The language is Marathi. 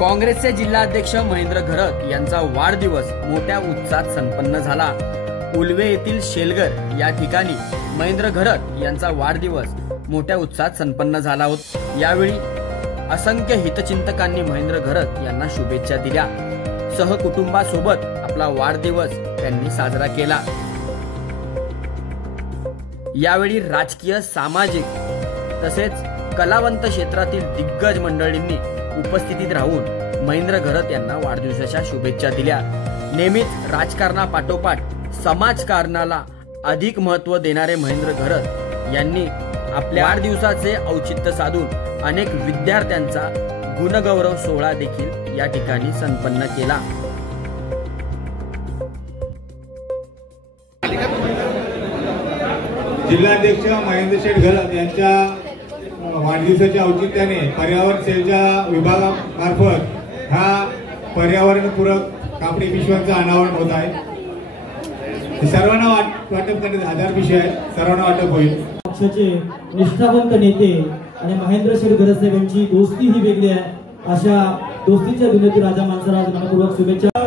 काँग्रेसचे जिल्हाध्यक्ष महेंद्र घरत यांचा वाढदिवस मोठ्या उत्साहात संपन्न झाला। उल्वे येथील शेलगर या ठिकाणी महेंद्र घरत यांचा वाढदिवस मोठ्या उत्साहात संपन्न झाला होता। यावेळी असंख्य हितचिंतकांनी महेंद्र घरत यांना शुभेच्छा दिल्या। सहकुटुंबासोबत आपला वाढदिवस त्यांनी साजरा केला। यावेळी राजकीय, सामाजिक तसेच कलावंत क्षेत्रातील दिग्गज मंडळींनी उपस्थितीत राहून महेंद्र घरत यांना वाढदिवसाच्या शुभेच्छा दिल्या। नेहमीच राजकारणापाठोपाठ समाजकारणाला अधिक महत्त्व देणारे महेंद्र घरत यांनी आपल्या वाढदिवसाचे औचित्य साधून अनेक विद्यार्थ्यांचा गुणगौरव सोहळा देखील या ठिकाणी संपन्न केला। जिल्हाध्यक्ष महेंद्र शेठ घरत यांच्या वाढदिवसाच्या औचित्याने पर्यावरण सेलच्या विभागामार्फत हा पर्यावरणपूरक कापडी पिशव्यांचं अनावरण होत आहे। सर्वांना वाटप करण्यात 1000 पिशव्या आहेत, सर्वांना वाटप होईल। पक्षाचे निष्ठावंत नेते आणि महेंद्र शेठ घरत साहेबांची दोस्ती ही वेगळी आहे। अशा दोस्तीच्या दिनात राजा माणसाला मनपूर्वक शुभेच्छा।